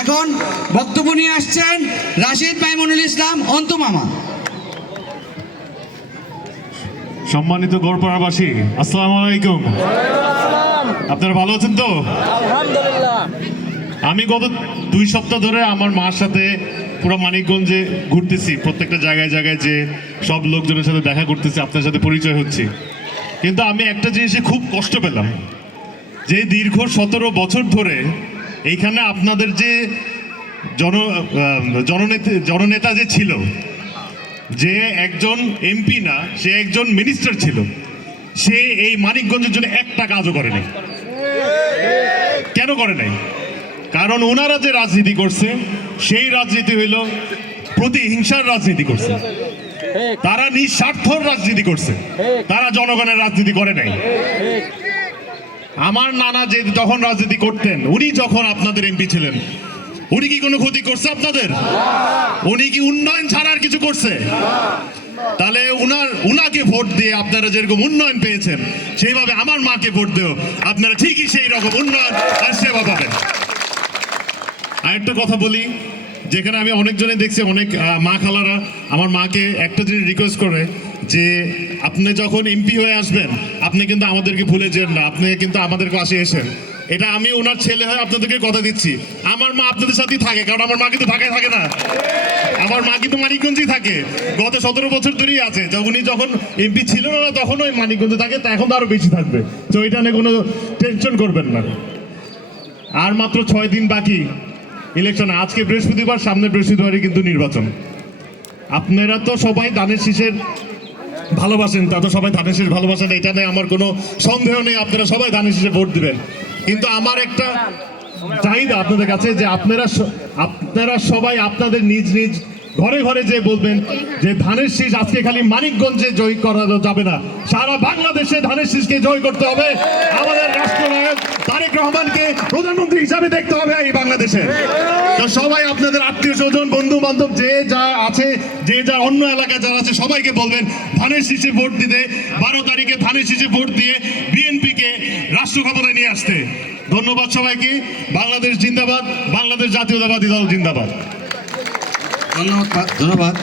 এখন বক্তব্য নিয়ে আসছেন রাশিদ মাইমুনুল ইসলাম অন্তু মামা। সম্মানিত গড়পাড়াবাসী, আসসালামু আলাইকুম। আপনারা ভালো আছেন তো? আলহামদুলিল্লাহ। আমি গত 2 সপ্তাহ ধরে আমার মার সাথে পুরো মানিকগঞ্জে ঘুরতেছি, প্রত্যেকটা জায়গায় জায়গায় যে সব লোকজনের সাথে দেখা করতেছি, আপনার সাথে পরিচয় হচ্ছে। কিন্তু আমি একটা জিনিসে খুব কষ্ট পেলাম, যে দীর্ঘ 17 বছর ধরে এইখানে আপনাদের যে জননেতা যে ছিল, যে একজন এমপি না, সে একজন মিনিস্টার ছিল, সে এই মানিকগঞ্জের জন্য একটা কাজও করে নাই। কেন করে নাই? কারণ ওনারা যে রাজনীতি করছে সেই রাজনীতি হইল প্রতিহিংসার রাজনীতি করছে, তারা নিঃস্বার্থর রাজনীতি করছে, তারা জনগণের রাজনীতি করে নাই। আমার নানা যে তখন রাজনীতি করতেন, উনি যখন আপনাদের এমপি ছিলেন, উনি কি কোনো ক্ষতি করছে আপনাদের? উনি কি উন্নয়ন ছাড়া আর কিছু করছে? তাহলে উনাকে ভোট দিয়ে আপনারা যেরকম উন্নয়ন পেয়েছেন, সেইভাবে আমার মাকে ভোট দেও, আপনারা ঠিকই সেই রকম উন্নয়ন আর সেবা পাবেন। আরেকটা কথা বলি, যেখানে আমি অনেকজনে দেখছি, অনেক মা খালারা আমার মাকে একটা জিনিস রিকোয়েস্ট করে যে আপনি যখন এমপি হয়ে আসবেন, আপনি কিন্তু আমাদেরকে ভুলে যেন না, আপনি কিন্তু আমাদের কাছে এসেন। এটা আমি ওনার ছেলে হয়ে আপনাদেরকে কথা দিচ্ছি, আমার মা আপনাদের সাথেই থাকে, কারণ আমার মা কিন্তু ঢাকায় থাকে না, আমার মা কিন্তু মানিকগঞ্জেই থাকে, গত 17 বছর ধরেই আছে। উনি যখন এমপি ছিল না তখন ওই মানিকগঞ্জে থাকে, তা এখন তো আরো বেশি থাকবে, তো এটা নিয়ে কোনো টেনশন করবেন না। আর মাত্র 6 দিন বাকি ইলেকশন, আজকে বৃহস্পতিবার, সামনে বৃহস্পতিবারই কিন্তু নির্বাচন। আপনারা তো সবাই ধানের শীষের ভালোবাসেন, তা তো সবাই ধানের শীষ ভালোবাসেন, এটা নিয়ে আমার কোনো সন্দেহ নেই, আপনারা সবাই ধানের শীষে ভোট দিবেন। কিন্তু আমার একটা চাহিদা আপনাদের কাছে, যে আপনারা সবাই আপনাদের নিজ নিজ ঘরে ঘরে যে বলবেন যে ধানের শীষ আজকে খালি মানিকগঞ্জে জয় করা যাবে না, সারা বাংলাদেশে ধানের শীষকে জয় করতে হবে। আমাদের রাষ্ট্রনায়ক তারেক রহমানকে প্রধানমন্ত্রী হিসাবে দেখতে হবে এই বাংলাদেশে। তো সবাই আপনাদের আত্মীয় স্বজন, বন্ধু বান্ধব যে যা আছে, যে যা অন্য এলাকায় যারা আছে, সবাইকে বলবেন ধানের শীষে ভোট দিতে, 12 তারিখে ধানের শীষে ভোট দিয়ে বিএনপিকে রাষ্ট্র ক্ষমতায় নিয়ে আসতে। ধন্যবাদ সবাইকে। বাংলাদেশ জিন্দাবাদ, বাংলাদেশ জাতীয়তাবাদী দল জিন্দাবাদ। ধন্যবাদ।